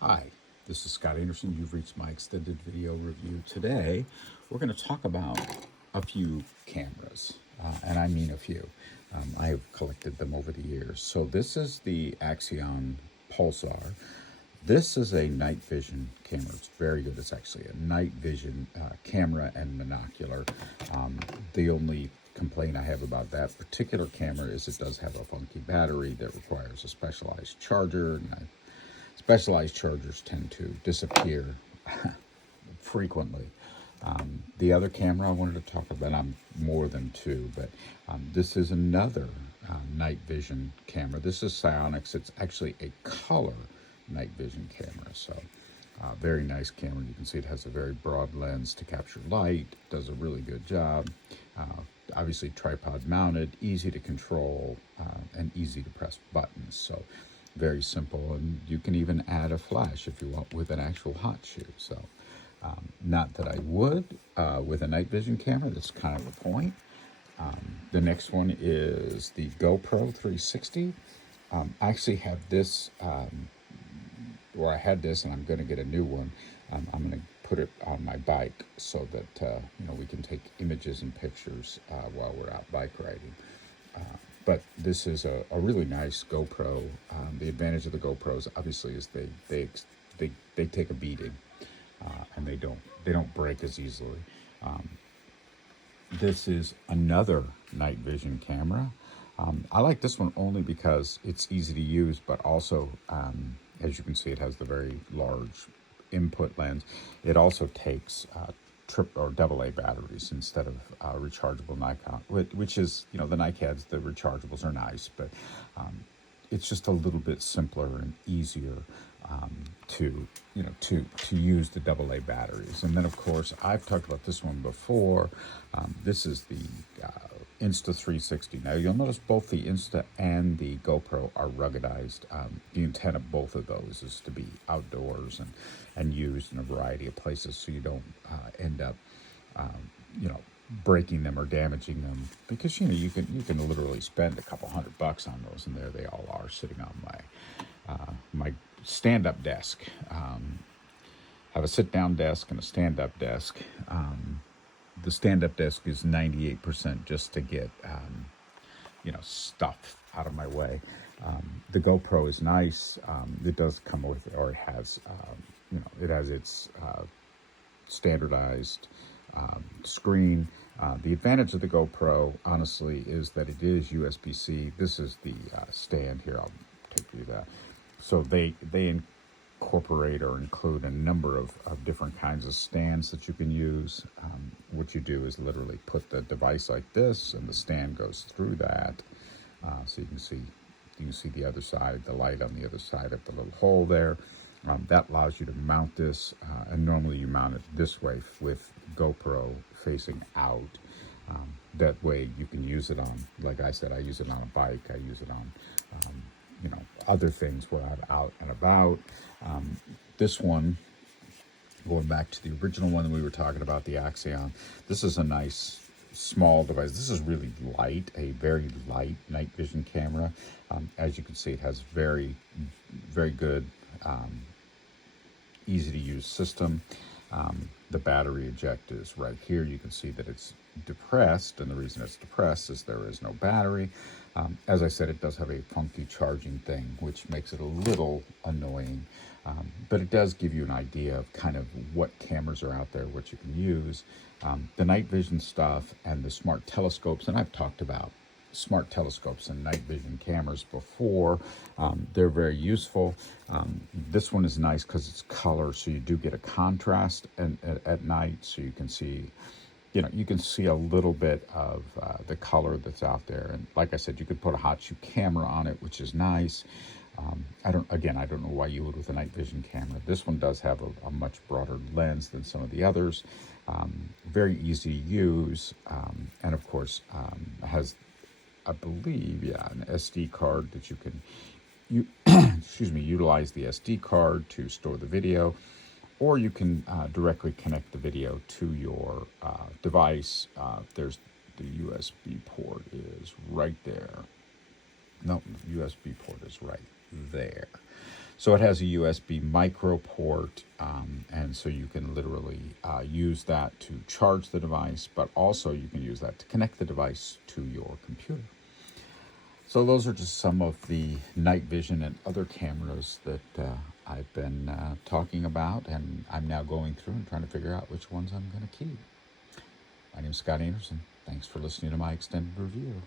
Hi, this is Scott Anderson. You've reached my extended video review. Today, we're going to talk about a few cameras, and I mean a few. I have collected them over the years. So this is the Axion Pulsar. This is a night vision camera. It's very good. It's actually a night vision camera and monocular. The only complaint I have about that particular camera is it does have a funky battery that requires a specialized charger, and specialized chargers tend to disappear frequently. The other camera I wanted to talk about, I'm more than two, but this is another night vision camera. This is Psionics. It's actually a color night vision camera. So very nice camera. You can see it has a very broad lens to capture light, does a really good job. Obviously tripod mounted, easy to control, and easy to press buttons. So very simple, and you can even add a flash if you want with an actual hot shoe. So not that I would with a night vision camera. That's kind of the point. The next one is the GoPro 360. I actually have this, or I had this, and I'm going to get a new one. I'm going to put it on my bike so that we can take images and pictures while we're out bike riding. But this is a really nice GoPro. The advantage of the GoPros, obviously, is they take a beating, and they don't break as easily. This is another night vision camera. I like this one only because it's easy to use, but also, as you can see, it has the very large input lens. It also takes triple or double A batteries instead of rechargeable Nikon, which is, the Nikads, the rechargeables are nice, but it's just a little bit simpler and easier to use the double A batteries. And then, of course, I've talked about this one before. This is the Insta360. Now, you'll notice both the Insta and the GoPro are ruggedized. The intent of both of those is to be outdoors and used in a variety of places, so you don't end up, breaking them or damaging them, because you can literally spend a couple $100 on those, and there they all are sitting on my stand-up desk. Have a sit-down desk and a stand-up desk. The stand-up desk is 98% just to get stuff out of my way. The GoPro is nice. It does come with, or it has it has its standardized screen. The advantage of the GoPro, honestly, is that it is USB-C. This is the stand here. I'll take you that. So they incorporate or include a number of different kinds of stands that you can use. What you do is literally put the device like this, and the stand goes through that. So you can see the other side, the light on the other side of the little hole there. That allows you to mount this, and normally you mount it this way with GoPro facing out. That way you can use it on, like I said, I use it on a bike, I use it on, other things where I'm out and about. This one, going back to the original one that we were talking about, the Axion, this is a nice small device. This is really light, a very light night vision camera. As you can see, it has very, very good, easy to use system. The battery eject is right here. You can see that it's depressed, and the reason it's depressed is there is no battery. As I said, it does have a funky charging thing, which makes it a little annoying, but it does give you an idea of kind of what cameras are out there, what you can use. The night vision stuff and the smart telescopes, and I've talked about smart telescopes and night vision cameras before. They're very useful. This one is nice because it's color, so you do get a contrast at night, so you can see a little bit of the color that's out there. And like I said, you could put a hot shoe camera on it, which is nice. I don't know why you would with a night vision camera. This one does have a much broader lens than some of the others. Very easy to use, and of course has, I believe, an SD card that you can utilize the SD card to store the video, or you can directly connect the video to your device. There's the USB port is right there. No, the USB port is right there. So it has a USB micro port, and so you can literally use that to charge the device, but also you can use that to connect the device to your computer. So those are just some of the night vision and other cameras that I've been talking about, and I'm now going through and trying to figure out which ones I'm going to keep. My name is Scott Anderson. Thanks for listening to my extended review.